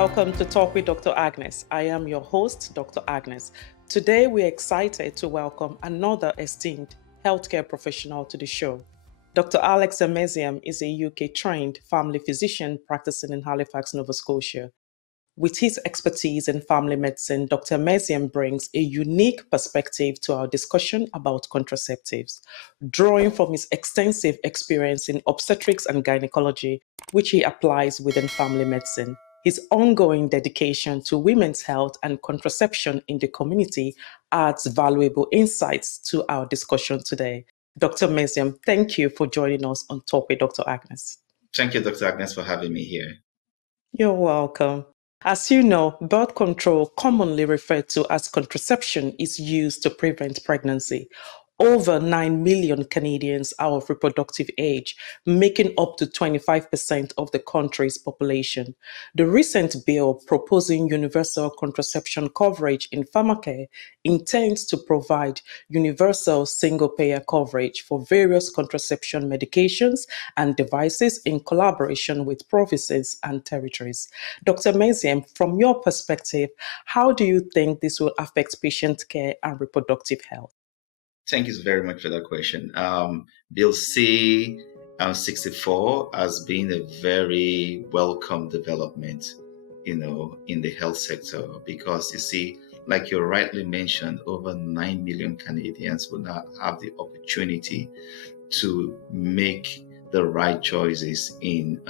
welcome to Talk with Doctor Agnes. I am your host, Dr. Agnes. Today, we're excited to welcome another esteemed healthcare professional to the show. Dr. Emeziem is a UK-trained family physician practicing in Halifax, Nova Scotia. With his expertise in family medicine, Dr. Emeziem brings a unique perspective to our discussion about contraceptives, drawing from his extensive experience in obstetrics and gynecology, which he applies within family medicine. His ongoing dedication to women's health and contraception in the community adds valuable insights to our discussion today. Dr. Emeziem, thank you for joining us on Talk with Dr. Agnes. Thank you, Dr. Agnes, for having me here. You're welcome. As you know, birth control, commonly referred to as contraception, is used to prevent pregnancy. Over 9 million Canadians are of reproductive age, making up to 25% of the country's population. The recent bill proposing universal contraception coverage in Pharmacare intends to provide universal single-payer coverage for various contraception medications and devices in collaboration with provinces and territories. Dr. Emeziem, from your perspective, how do you think this will affect patient care and reproductive health? Thank you very much for that question. Bill C-64 has been a very welcome development, in the health sector, because you see, like you rightly mentioned, over 9 million Canadians will now have the opportunity to make the right choices in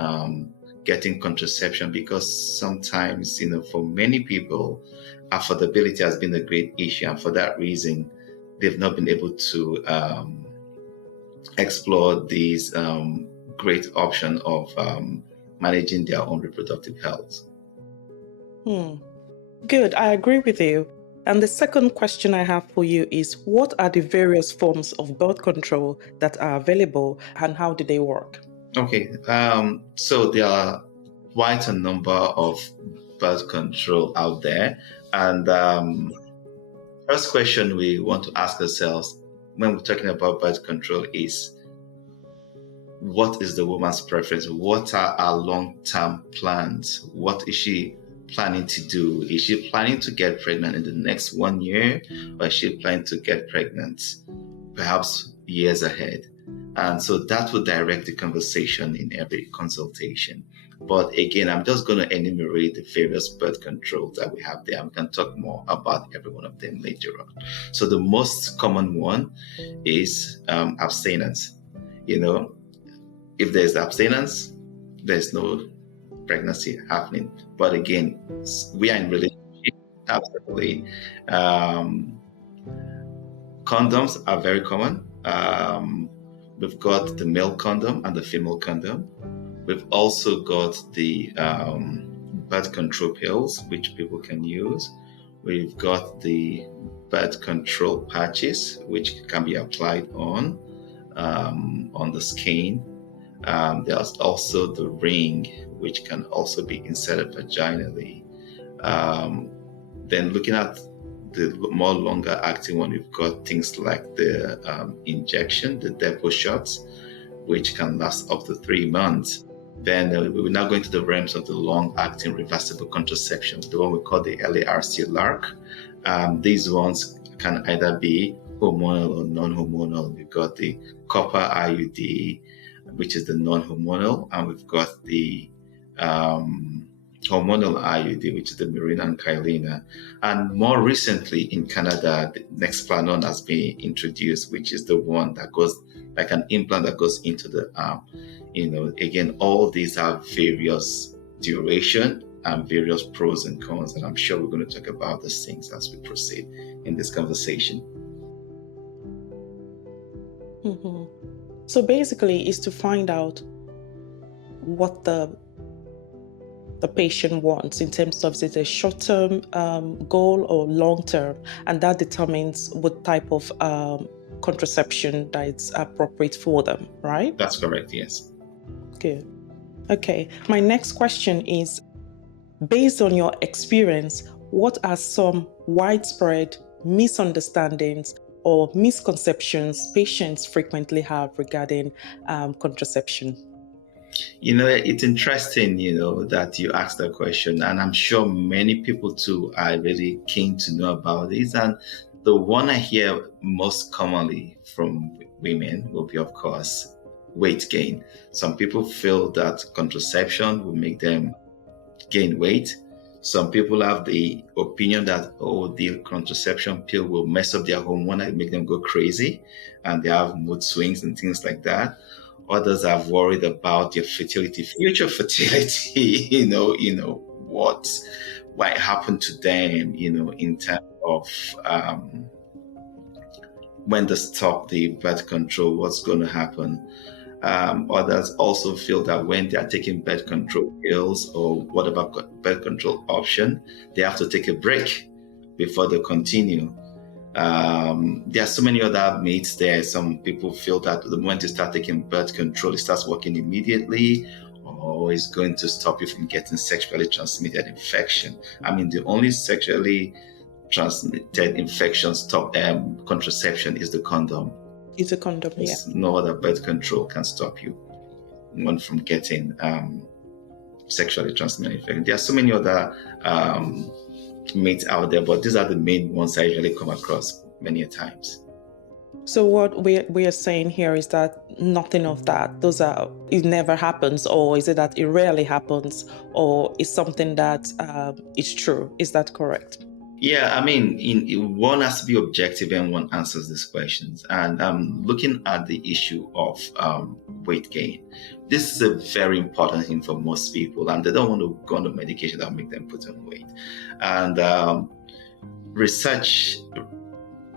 getting contraception, because sometimes, for many people, affordability has been a great issue, and for that reason, they've not been able to explore these great option of managing their own reproductive health. Good, I agree with you. And the second question I have for you is, what are the various forms of birth control that are available and how do they work? Okay, so there are quite a number of birth control out there. And first question we want to ask ourselves when we're talking about birth control is, what is the woman's preference? What are our long-term plans? What is she planning to do? Is she planning to get pregnant in the next 1 year, or is she planning to get pregnant perhaps years ahead? And so that will direct the conversation in every consultation. But again, I'm just going to enumerate the various birth controls that we have there. We can talk more about every one of them later on. So the most common one is abstinence. If there's abstinence, there's no pregnancy happening. But again, we are in relationship, absolutely. Condoms are very common. We've got the male condom and the female condom. We've also got the birth control pills, which people can use. We've got the birth control patches, which can be applied on the skin. There's also the ring, which can also be inserted vaginally. Then looking at the more longer acting one, we've got things like the injection, the depot shots, which can last up to 3 months. Then we're now going to the realms of the long-acting reversible contraception, the one we call the LARC LARC. These ones can either be hormonal or non-hormonal. We've got the copper IUD, which is the non-hormonal, and we've got the hormonal IUD, which is the Mirena and Kyleena. And more recently in Canada, the Nexplanon has been introduced, which is the one that goes like an implant that goes into the arm. Again, all these have various duration and various pros and cons, and I'm sure we're going to talk about these things as we proceed in this conversation. Mm-hmm. So basically, is to find out what the patient wants in terms of, is it a short-term goal or long-term, and that determines what type of contraception that is appropriate for them, right? That's correct, yes. Good. Okay, my next question is, based on your experience, what are some widespread misunderstandings or misconceptions patients frequently have regarding contraception? It's interesting, that you asked that question, and I'm sure many people too are really keen to know about this. And the one I hear most commonly from women will be, of course, weight gain. Some people feel that contraception will make them gain weight. Some people have the opinion that, the contraception pill will mess up their hormone and make them go crazy, and they have mood swings and things like that. Others are worried about their fertility, future fertility, what might happen to them, in terms of when they stop the birth control, what's going to happen. Others also feel that when they are taking birth control pills or whatever birth control option, they have to take a break before they continue. There are so many other myths there. Some people feel that the moment you start taking birth control, it starts working immediately, or it's going to stop you from getting sexually transmitted infection. I mean, the only sexually transmitted infection stop contraception is the condom. It's a condom, yeah. No other birth control can stop you from getting sexually transmitted infection. There are so many other myths out there, but these are the main ones I usually come across many times. So what we are saying here is that nothing of that, it never happens, or is it that it rarely happens, or is something that is true? Is that correct? Yeah, I mean, one has to be objective and one answers these questions. And looking at the issue of weight gain, this is a very important thing for most people, and they don't want to go on the medication that will make them put on weight. And research,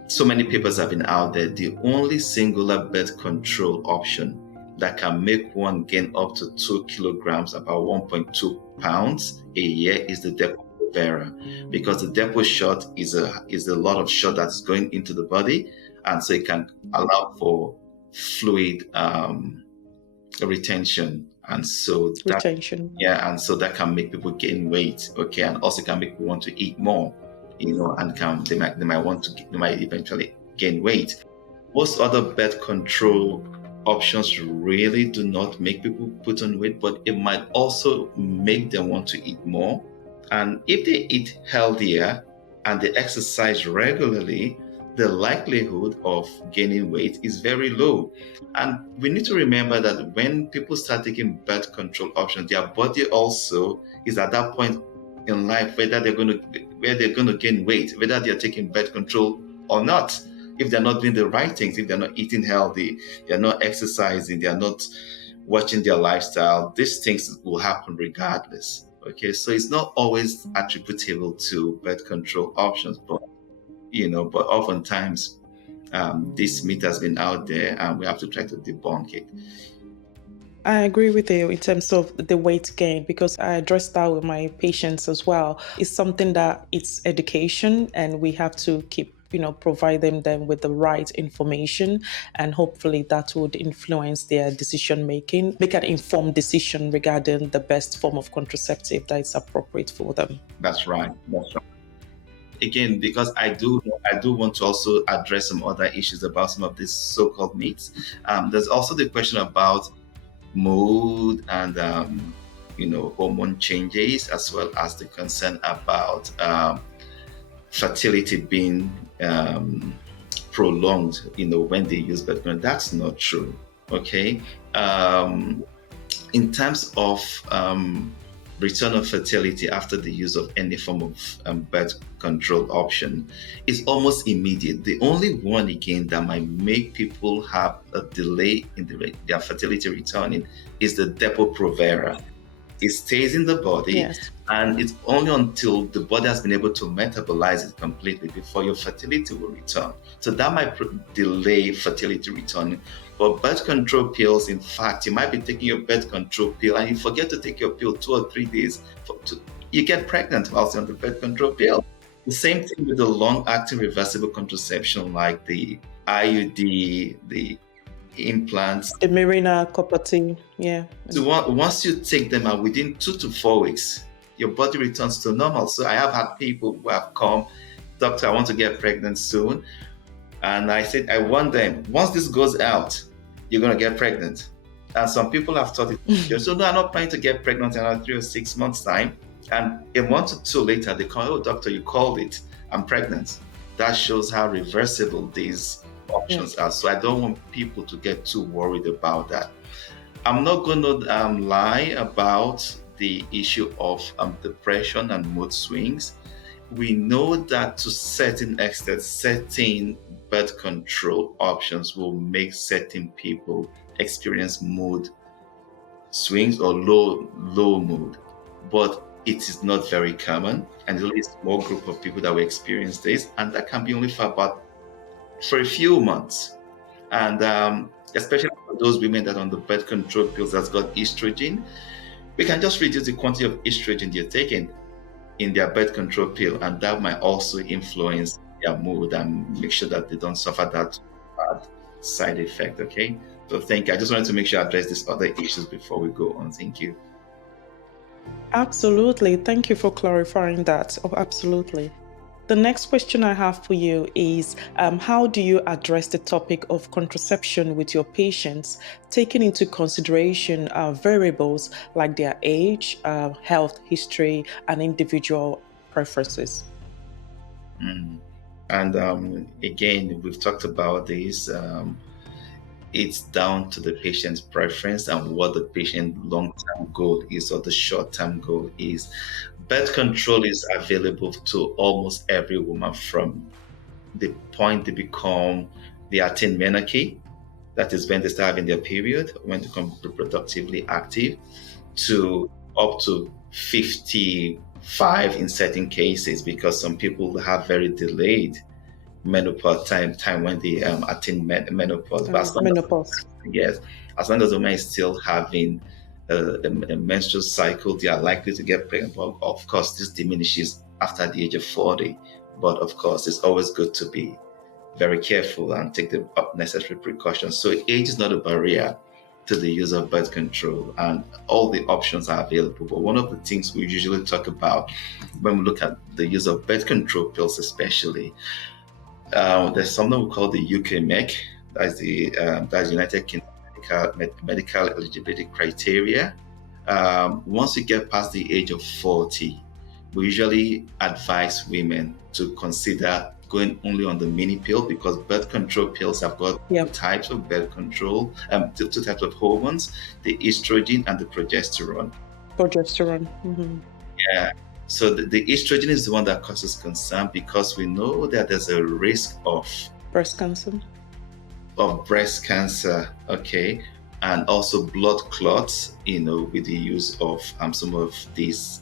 so many papers have been out there. The only singular birth control option that can make one gain up to 2 kilograms, about 1.2 pounds a year, is the Depo-Provera, because the Depo shot is a lot of shot that's going into the body, and so it can allow for fluid retention, and so and so that can make people gain weight, okay, and also can make people want to eat more, and they might eventually gain weight. Most other birth control options really do not make people put on weight, but it might also make them want to eat more. And if they eat healthier and they exercise regularly, the likelihood of gaining weight is very low. And we need to remember that when people start taking birth control options, their body also is at that point in life where they're going to gain weight, whether they're taking birth control or not. If they're not doing the right things, if they're not eating healthy, they're not exercising, they're not watching their lifestyle, these things will happen regardless. Okay, so it's not always attributable to birth control options, but oftentimes this myth has been out there, and we have to try to debunk it. I agree with you in terms of the weight gain, because I address that with my patients as well. It's something that it's education, and we have to keep provide them with the right information, and hopefully that would influence their decision making, make an informed decision regarding the best form of contraceptive that is appropriate for them. That's right. Again, because I do want to also address some other issues about some of these so-called myths. There's also the question about mood and hormone changes, as well as the concern about fertility being prolonged, when they use birth control. That's not true. Okay. In terms of return of fertility after the use of any form of birth control option is almost immediate. The only one, again, that might make people have a delay in their fertility returning is the Depo-Provera. It stays in the body, yes, and it's only until the body has been able to metabolize it completely before your fertility will return. So that might delay fertility returning. But birth control pills, in fact, you might be taking your birth control pill and you forget to take your pill 2 or 3 days. You get pregnant whilst you're on the birth control pill. The same thing with the long-acting reversible contraception, like the IUD, the implants, the Mirena Copper-T, yeah. So once you take them out, within 2 to 4 weeks, your body returns to normal. So I have had people who have come, doctor, I want to get pregnant soon. And I said, I want them, once this goes out, you're going to get pregnant. And some people have thought it, so no, I'm not planning to get pregnant in another 3 or 6 months' time. And a month or two later, they call, oh, doctor, you called it, I'm pregnant. That shows how reversible these Yeah. options are. So I don't want people to get too worried about that. I'm not going to lie about the issue of depression and mood swings. We know that to certain extent, certain birth control options will make certain people experience mood swings or low mood, but it is not very common, and there's only a small group of people that will experience this, and that can be only for a few months. And especially for those women that are on the birth control pills that's got estrogen, we can just reduce the quantity of estrogen they're taking in their birth control pill, and that might also influence their mood and make sure that they don't suffer that bad side effect. Okay, so thank you. I just wanted to make sure I address these other issues before we go on. Thank you. Absolutely. Thank you for clarifying that. Oh, absolutely. The next question I have for you is how do you address the topic of contraception with your patients, taking into consideration variables like their age, health history, and individual preferences? And again, we've talked about this. It's down to the patient's preference and what the patient's long-term goal is or the short-term goal is. Birth control is available to almost every woman from the point they attain menarche, that is when they start having their period, when they become reproductively active, to up to 55 in certain cases, because some people have very delayed menopause time when they attain menopause. But Menopause. yes, as long as the woman is still having a menstrual cycle, they are likely to get pregnant. But of course, this diminishes after the age of 40. But of course, it's always good to be very careful and take the necessary precautions. So age is not a barrier to the use of birth control, and all the options are available. But one of the things we usually talk about when we look at the use of birth control pills, especially, there's something we call the UK MEC, that's that's United Kingdom medical eligibility criteria. Once you get past the age of 40, we usually advise women to consider going only on the mini pill, because birth control pills have got two types of birth control, two types of hormones, the estrogen and the progesterone. Progesterone. Mm-hmm. Yeah. So the estrogen is the one that causes concern, because we know that there's a risk of breast cancer. Okay, and also blood clots, with the use of some of these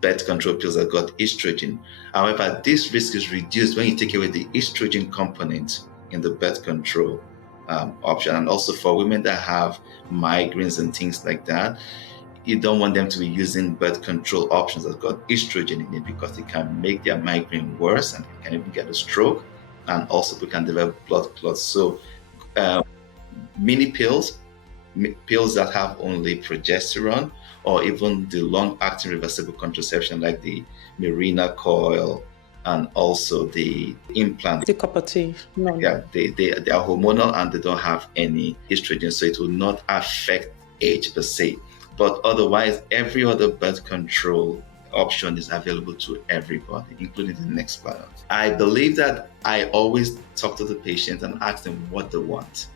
birth control pills that got estrogen. However, this risk is reduced when you take away the estrogen component in the birth control option. And also for women that have migraines and things like that, you don't want them to be using birth control options that got estrogen in it, because it can make their migraine worse and they can even get a stroke, and also we can develop blood clots. So mini pills that have only progesterone, or even the long-acting reversible contraception like the Mirena coil, and also the implant. The copper T. No. Yeah, they are hormonal and they don't have any estrogen, so it will not affect age per se. But otherwise, every other birth control option is available to everybody, including the next planet. I believe that I always talk to the patient and ask them what they want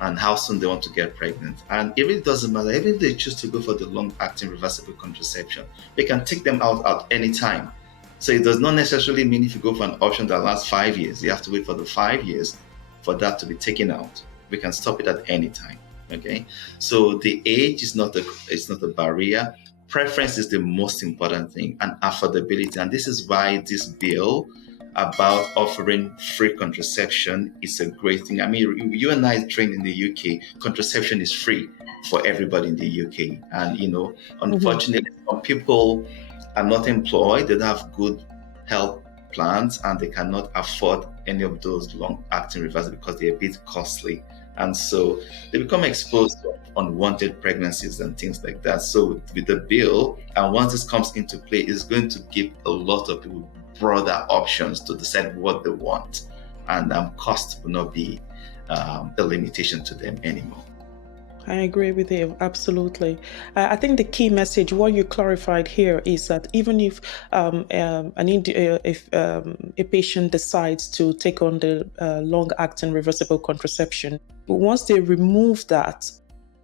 and how soon they want to get pregnant. And it really doesn't matter. Even if they choose to go for the long-acting reversible contraception, they can take them out at any time. So it does not necessarily mean if you go for an option that lasts 5 years, you have to wait for the 5 years for that to be taken out. We can stop it at any time. Okay, so the age is not a barrier. Preference is the most important thing, and affordability. And this is why this bill about offering free contraception is a great thing. I mean, you and I trained in the UK. Contraception is free for everybody in the UK. And, unfortunately, some people are not employed. They don't have good health plans, and they cannot afford any of those long-acting reversibles because they're a bit costly. And so they become exposed to unwanted pregnancies and things like that. So with the bill, and once this comes into play, it's going to give a lot of people broader options to decide what they want. And cost will not be a limitation to them anymore. I agree with you. Absolutely. I think the key message, what you clarified here, is that even if a patient decides to take on the long-acting reversible contraception, once they remove that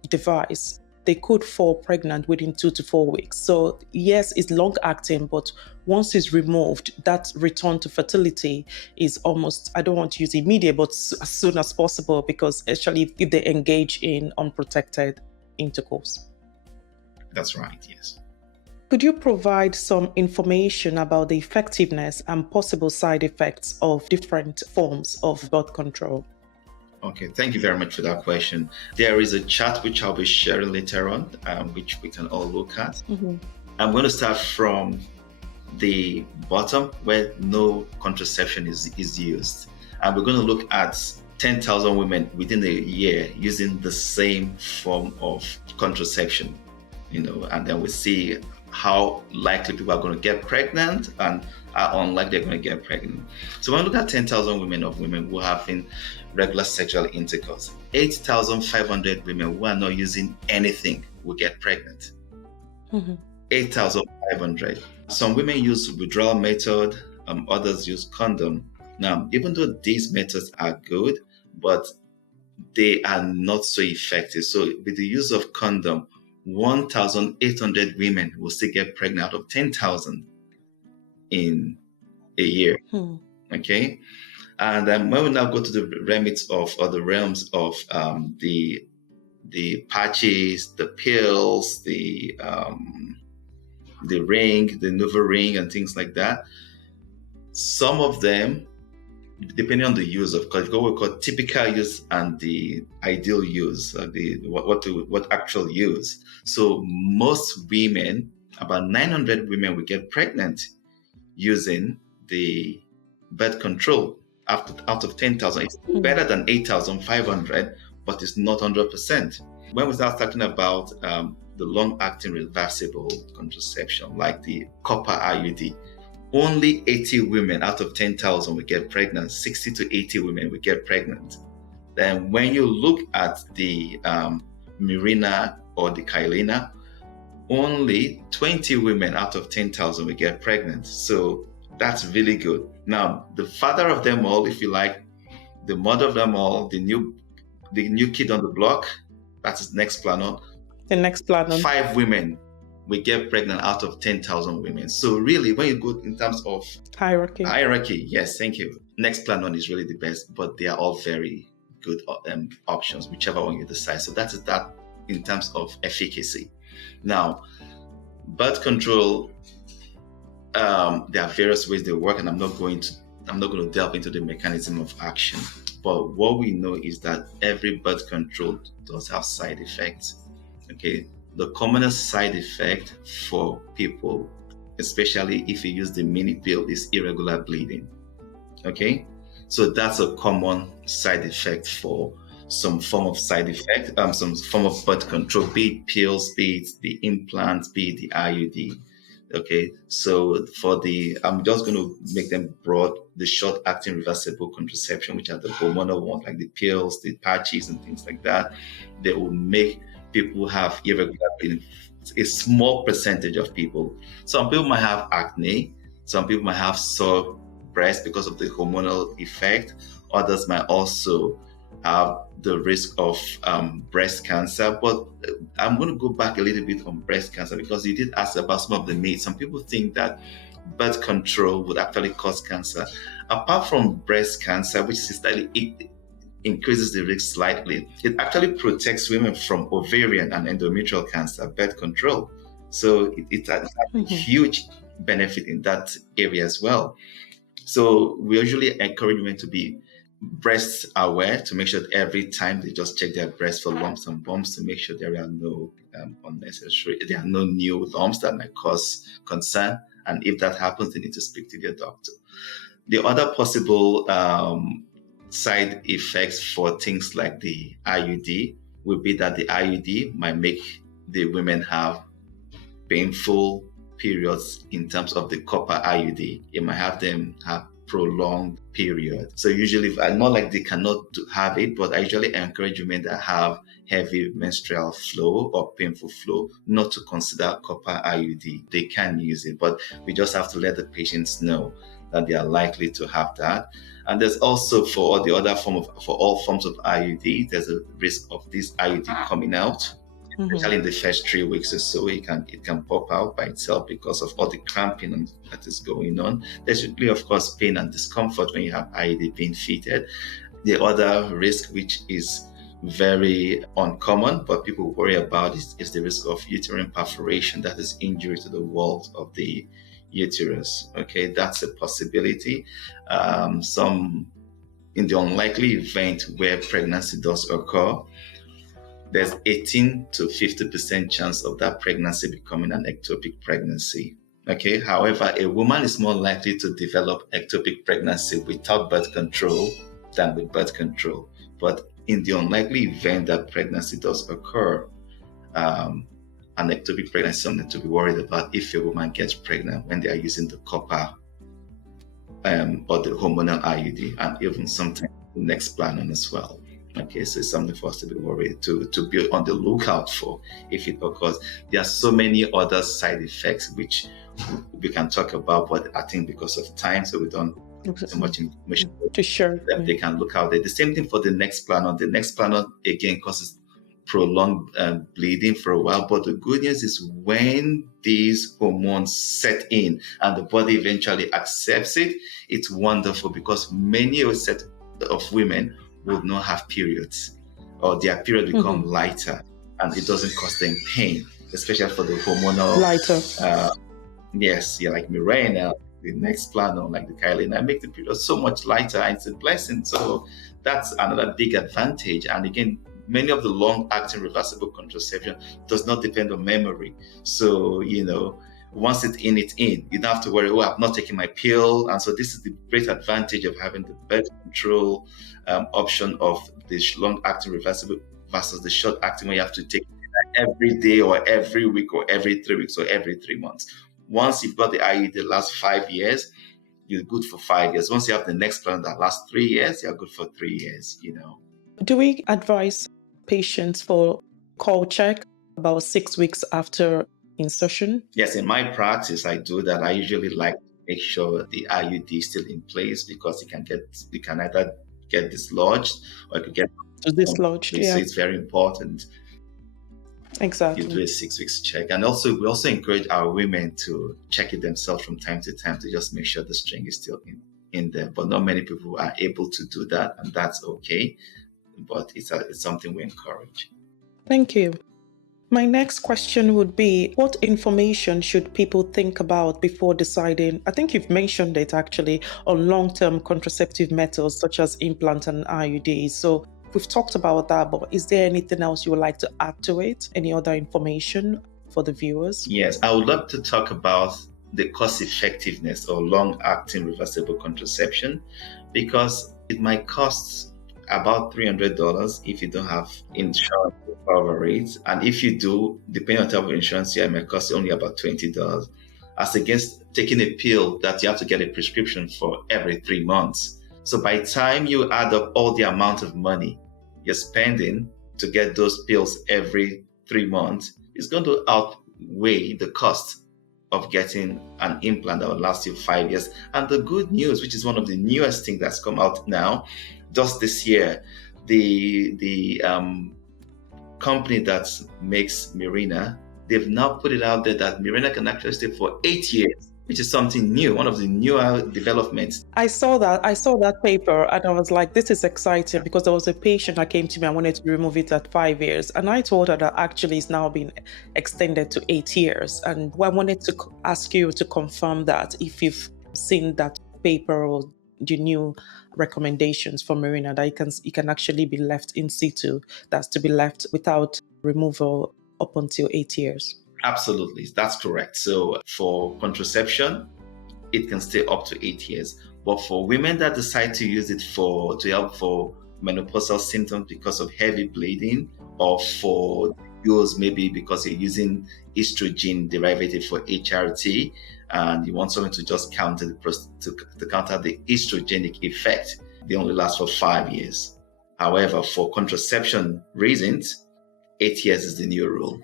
device, they could fall pregnant within 2 to 4 weeks. So yes, it's long acting, but once it's removed, that return to fertility is almost, I don't want to use immediate, but as soon as possible, because actually if they engage in unprotected intercourse. That's right, yes. Could you provide some information about the effectiveness and possible side effects of different forms of birth control? Okay, thank you very much for that question. There is a chart which I'll be sharing later on, which we can all look at. Mm-hmm. I'm going to start from the bottom where no contraception is used. And we're going to look at 10,000 women within a year using the same form of contraception, and then we see how likely people are going to get pregnant and how unlikely they're going to get pregnant. So when we look at 10,000 women who are having regular sexual intercourse, 8,500 women who are not using anything will get pregnant. Mm-hmm. 8,500. Some women use withdrawal method, others use condom. Now, even though these methods are good, but they are not so effective. So with the use of condom, 1,800 women will still get pregnant out of 10,000 in a year. Okay? And when we now go to the remits of, or the realms of the patches, the pills, the ring, the Nova ring, and things like that, some of them, depending on the use of, what we call typical use and the ideal use, what actual use. So most women, about 900 women will get pregnant using the birth control out of 10,000. It's better than 8,500, but it's not 100%. When we start talking about the long-acting reversible contraception, like the copper IUD, only 80 women out of 10,000 will get pregnant. 60 to 80 women will get pregnant. Then when you look at the Mirena or the Kyleena, only 20 women out of 10,000 will get pregnant. So that's really good. Now, the father of them all, if you like, the mother of them all, the new kid on the block, that's Nexplanon. The Nexplanon. 5 women will get pregnant out of 10,000 women. So really, when you go in terms of hierarchy, yes, thank you. Nexplanon is really the best, but they are all very good options, whichever one you decide. So that is that in terms of efficacy. Now, birth control, there are various ways they work, and I'm not going to delve into the mechanism of action. But what we know is that every birth control does have side effects. Okay, the commonest side effect for people, especially if you use the mini pill, is irregular bleeding. Okay, so that's a common side effect for some form of some form of birth control, be it pills, be it the implants, be it the IUD. Okay, so I'm just going to make them broad, the short-acting reversible contraception, which are the hormonal ones, like the pills, the patches, and things like that. They will make people have irregular bleeding. A small percentage of people. Some people might have acne. Some people might have sore breast because of the hormonal effect. Others might also have the risk of breast cancer. But I'm going to go back a little bit on breast cancer, because you did ask about some of the myths. Some people think that birth control would actually cause cancer. Apart from breast cancer, which is slightly increases the risk slightly, it actually protects women from ovarian and endometrial cancer, birth control. So it's a huge benefit in that area as well. So we usually encourage women to be breast aware, to make sure that every time they just check their breast for lumps and bumps, to make sure there are no there are no new lumps that might cause concern. And if that happens, they need to speak to their doctor. The other possible side effects for things like the IUD would be that the IUD might make the women have painful periods in terms of the copper IUD. It might have them have prolonged period. So usually, not like they cannot have it, but I usually encourage women that have heavy menstrual flow or painful flow not to consider copper IUD. They can use it, but we just have to let the patients know that they are likely to have that. And there's also for all forms of IUD, there's a risk of this IUD coming out. Especially in the first 3 weeks or so, it can pop out by itself because of all the cramping that is going on. There's usually, of course, pain and discomfort when you have IUD being fitted. The other risk, which is very uncommon, but people worry about, is the risk of uterine perforation, that is injury to the walls of the uterus. Okay, that's a possibility. Some in the unlikely event where pregnancy does occur, there's 18 to 50% chance of that pregnancy becoming an ectopic pregnancy. Okay. However, a woman is more likely to develop ectopic pregnancy without birth control than with birth control. But in the unlikely event that pregnancy does occur, an ectopic pregnancy is something to be worried about if a woman gets pregnant when they are using the copper or the hormonal IUD, and even sometimes the Nexplanon as well. Okay, so it's something for us to be worried, to be on the lookout for if it occurs. There are so many other side effects which we can talk about, but I think because of time, so we don't have so much information that they can look out there. The same thing for the Nexplanon. The Nexplanon again causes prolonged bleeding for a while, but the good news is when these hormones set in and the body eventually accepts it, it's wonderful because many of women would not have periods, or their period become lighter, and it doesn't cause them pain, especially for the hormonal lighter. Like Mirena, the Nexplanon, like the Kyleena, make the period so much lighter, and it's a blessing. So that's another big advantage. And again, many of the long-acting reversible contraception does not depend on memory. So once it's in, it's in. You don't have to worry, I'm not taking my pill. And so this is the great advantage of having the birth control option of the long-acting reversible versus the short-acting where you have to take it every day or every week or every 3 weeks or every 3 months. Once you've got the IUD that lasts 5 years, you're good for 5 years. Once you have the next plan that lasts 3 years, you're good for 3 years, Do we advise patients for call check about 6 weeks after insertion? Yes, in my practice, I do that. I usually like to make sure the IUD is still in place because you can either get dislodged or you could get dislodged. So it's very important. Exactly. You do a 6 weeks check. And also, we also encourage our women to check it themselves from time to time to just make sure the string is still in there. But not many people are able to do that, and that's okay. But it's something we encourage. Thank you. My next question would be, what information should people think about before deciding, I think you've mentioned it actually, on long-term contraceptive methods such as implant and IUDs. So we've talked about that, but is there anything else you would like to add to it? Any other information for the viewers? Yes, I would love to talk about the cost effectiveness of long-acting reversible contraception, because it might cost about $300 if you don't have insurance to cover it. And if you do, depending on type of insurance, it might cost only about $20, as against taking a pill that you have to get a prescription for every 3 months. So by the time you add up all the amount of money you're spending to get those pills every 3 months, it's going to outweigh the cost of getting an implant that will last you 5 years. And the good news, which is one of the newest things that's come out now, just this year, the company that makes Mirena, they've now put it out there that Mirena can actually stay for 8 years, which is something new, one of the newer developments. I saw that paper and I was like, this is exciting, because there was a patient that came to me and wanted to remove it at 5 years. And I told her that actually it's now been extended to 8 years. And I wanted to ask you to confirm that if you've seen that paper or the new recommendations for Mirena, that it can actually be left in situ, that's to be left without removal up until 8 years. Absolutely, that's correct. So for contraception, it can stay up to 8 years. But for women that decide to use it to help for menopausal symptoms because of heavy bleeding, or for use maybe because you're using estrogen derivative for HRT, and you want someone to just counter to counter the estrogenic effect. They only last for 5 years. However, for contraception reasons, 8 years is the new rule.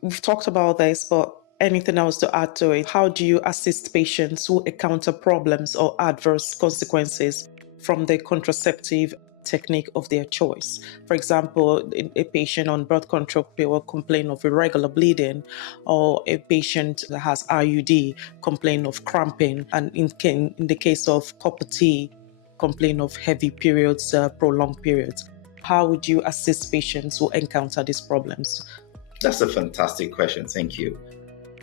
We've talked about this, but anything else to add to it? How do you assist patients who encounter problems or adverse consequences from the contraceptive technique of their choice? For example, a patient on birth control pill will complain of irregular bleeding, or a patient that has IUD complain of cramping, and in the case of copper T, complain of heavy periods, prolonged periods. How would you assist patients who encounter these problems? That's a fantastic question. Thank you.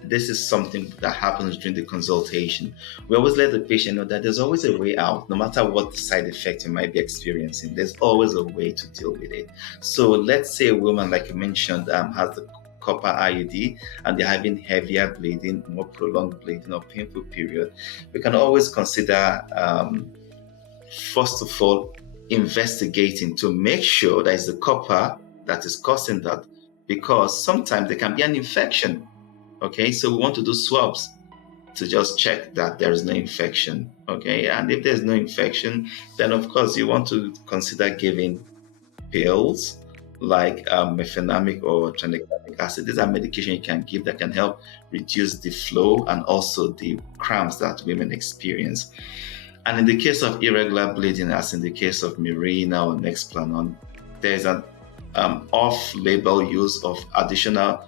This is something that happens during the consultation. We always let the patient know that there's always a way out, no matter what the side effect you might be experiencing. There's always a way to deal with it. So let's say a woman, like you mentioned, has the copper IUD and they're having heavier bleeding, more prolonged bleeding or painful period. We can always consider, first of all, investigating to make sure that it's the copper that is causing that, because sometimes there can be an infection. Okay, so we want to do swabs to just check that there is no infection. Okay, and if there's no infection, then of course you want to consider giving pills like mefenamic or tranexamic acid. These are medication you can give that can help reduce the flow and also the cramps that women experience. And in the case of irregular bleeding, as in the case of Mirena or Nexplanon, there's an off-label use of additional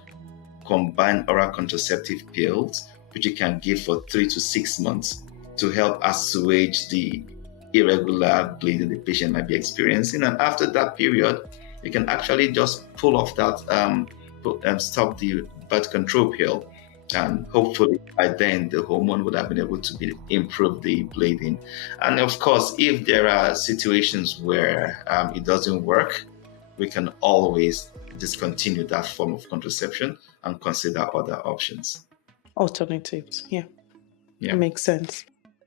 combined oral contraceptive pills, which you can give for 3 to 6 months to help assuage the irregular bleeding the patient might be experiencing. And after that period, you can actually just pull off that, stop the birth control pill. And hopefully by then the hormone would have been able to improve the bleeding. And of course, if there are situations where it doesn't work, we can always discontinue that form of contraception and consider other options. Alternatives, yeah. It makes sense.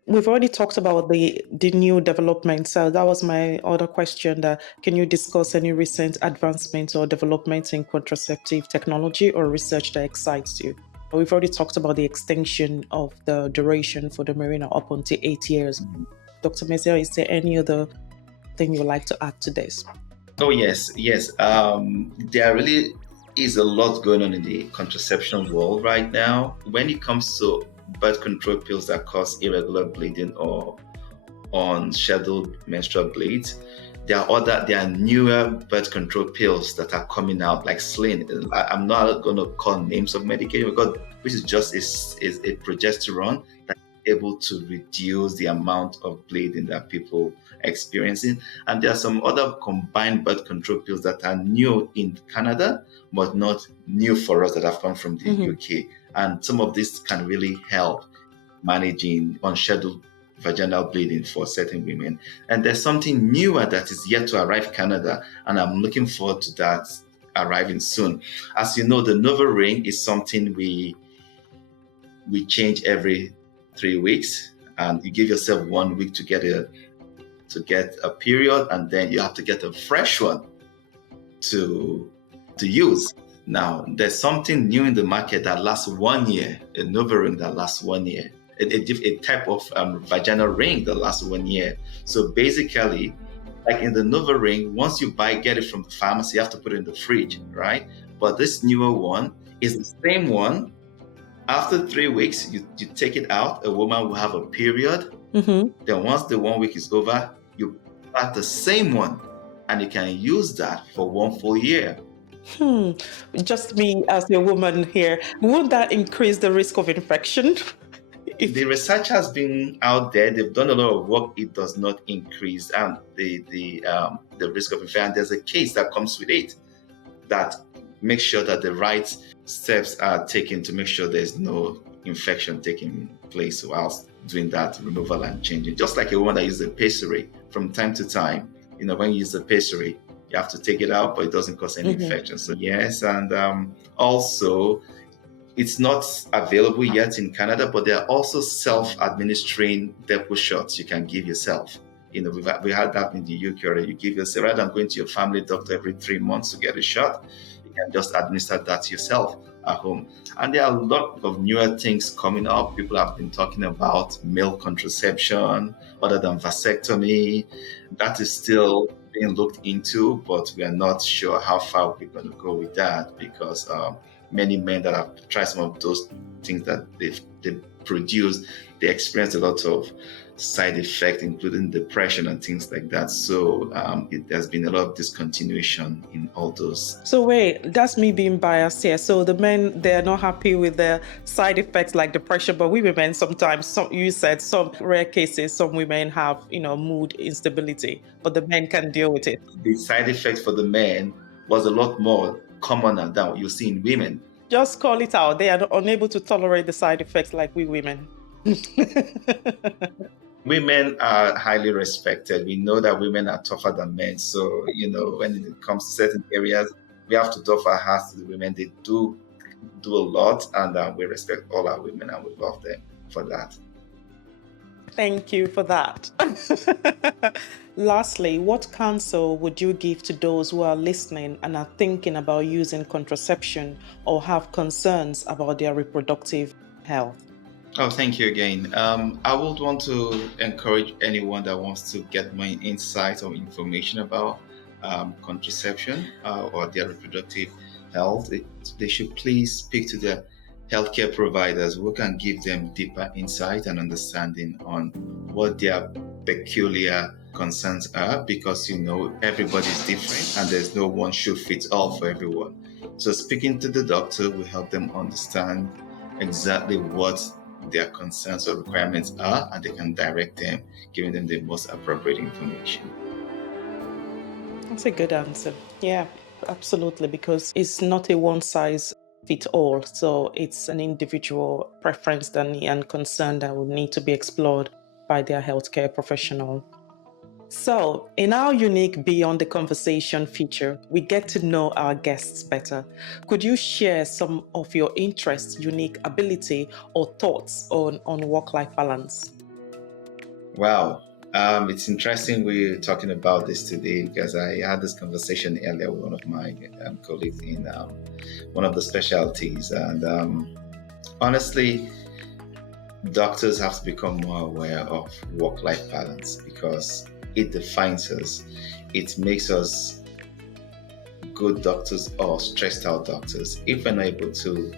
We've already talked about the new developments. So that was my other question. That can you discuss any recent advancements or developments in contraceptive technology or research that excites you? We've already talked about the extension of the duration for the Mirena up until 8 years. Dr. Emeziem, is there any other thing you'd like to add to this? Oh, yes. There really is a lot going on in the contraception world right now. When it comes to birth control pills that cause irregular bleeding or unscheduled menstrual bleeds, there are newer birth control pills that are coming out, like Sling. I'm not going to call names of medication because which is just is a progesterone that is able to reduce the amount of bleeding that people are experiencing. And there are some other combined birth control pills that are new in Canada, but not new for us, that have come from the UK. And some of these can really help managing unscheduled vaginal bleeding for certain women. And there's something newer that is yet to arrive in Canada, and I'm looking forward to that arriving soon. As you know, the Nova Ring is something we change every 3 weeks, and you give yourself 1 week to get a period, and then you have to get a fresh one to use. Now, there's something new in the market that lasts 1 year, a Nova Ring that lasts 1 year. A type of vaginal ring that lasts 1 year. So basically, like in the Nova Ring, once you get it from the pharmacy, you have to put it in the fridge, right? But this newer one is the same one. After 3 weeks, you take it out, a woman will have a period. Then once the 1 week is over, you add the same one, and you can use that for 1 full year. Just me as a woman here, would that increase the risk of infection? The research has been out there. They've done a lot of work. It does not increase the risk of infection. There's a case that comes with it that makes sure that the right steps are taken to make sure there's no infection taking place whilst doing that removal and changing. Just like a woman that uses a pessary from time to time. When you use the pessary, you have to take it out, but it doesn't cause any infection. So yes, and also, it's not available yet in Canada, but there are also self-administering depot shots you can give yourself. We had that in the UK already. You give yourself, rather than going to your family doctor every 3 months to get a shot, You can just administer that yourself at home. And there are a lot of newer things coming up. People have been talking about male contraception other than vasectomy. That is still being looked into, but we are not sure how far we're going to go with that, because many men that have tried some of those things that they produce, they experience a lot of side effects, including depression and things like that. So there's been a lot of discontinuation in all those. So wait, that's me being biased here. So the men, they're not happy with the side effects like depression, but we women sometimes, you said some rare cases, some women have, mood instability, but the men can deal with it. The side effects for the men was a lot more commoner than what you see in women. Just call it out. They are unable to tolerate the side effects like we women. Women are highly respected. We know that women are tougher than men. So, when it comes to certain areas, we have to doff our hats to the women. They do a lot, and we respect all our women and we love them for that. Thank you for that. Lastly, what counsel would you give to those who are listening and are thinking about using contraception or have concerns about their reproductive health? Oh, thank you again. I would want to encourage anyone that wants to get more insight or information about contraception or their reproductive health. They should please speak to their healthcare providers who can give them deeper insight and understanding on what their peculiar concerns are, because everybody's different and there's no one shoe fits all for everyone. So speaking to the doctor will help them understand exactly what their concerns or requirements are, and they can direct them, giving them the most appropriate information. That's a good answer. Yeah, absolutely, because it's not a one size fit all. So it's an individual preference and concern that will need to be explored by their healthcare professional. So in our unique Beyond the Conversation feature, we get to know our guests better. Could you share some of your interests, unique ability, or thoughts on work-life balance? Wow. It's interesting we're talking about this today, because I had this conversation earlier with one of my colleagues in one of the specialties. And honestly, doctors have to become more aware of work-life balance, because it defines us. It makes us good doctors or stressed out doctors. If we're not able to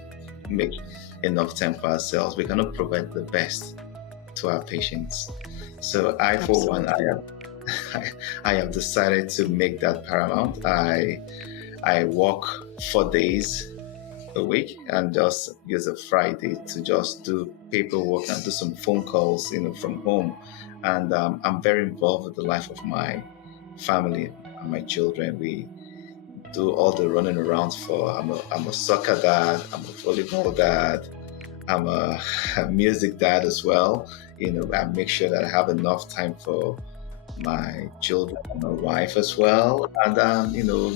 make enough time for ourselves, we cannot provide the best to our patients. So I, for one, I have decided to make that paramount. I work 4 days a week and just use a Friday to just do paperwork and do some phone calls, from home. And I'm very involved with the life of my family and my children. We do all the running around I'm a soccer dad, I'm a volleyball dad, I'm a music dad as well. I make sure that I have enough time for my children and my wife as well. And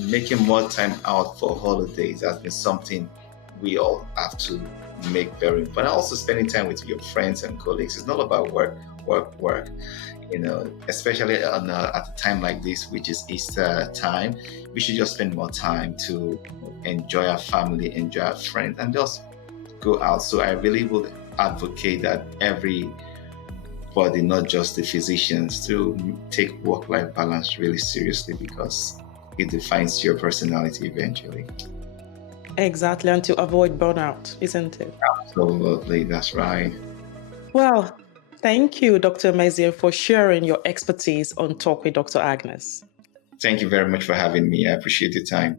making more time out for holidays has been something we all have to make very important. Also spending time with your friends and colleagues. It's not about work. Especially at a time like this, which is Easter time, we should just spend more time to enjoy our family, enjoy our friends, and just go out. So I really would advocate that everybody, not just the physicians, to take work-life balance really seriously, because it defines your personality eventually. Exactly, and to avoid burnout, isn't it? Absolutely, that's right. Well, thank you, Dr. Emeziem, for sharing your expertise on Talk with Dr. Agnes. Thank you very much for having me. I appreciate your time.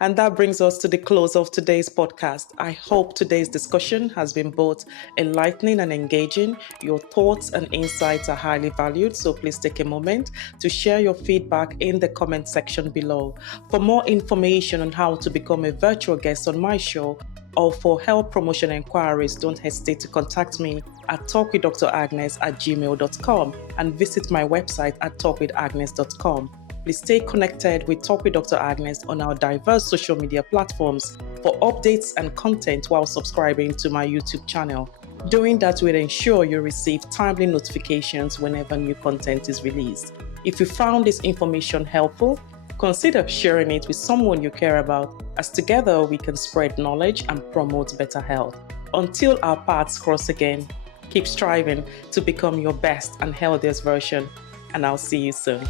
And that brings us to the close of today's podcast. I hope today's discussion has been both enlightening and engaging. Your thoughts and insights are highly valued, so please take a moment to share your feedback in the comment section below. For more information on how to become a virtual guest on my show, or for health promotion inquiries, don't hesitate to contact me at talkwithdragnes@gmail.com and visit my website at talkwithagnes.com. Please stay connected with Talk with Dr. Agnes on our diverse social media platforms for updates and content, while subscribing to my YouTube channel. Doing that will ensure you receive timely notifications whenever new content is released. If you found this information helpful, consider sharing it with someone you care about, as together we can spread knowledge and promote better health. Until our paths cross again, keep striving to become your best and healthiest version, and I'll see you soon.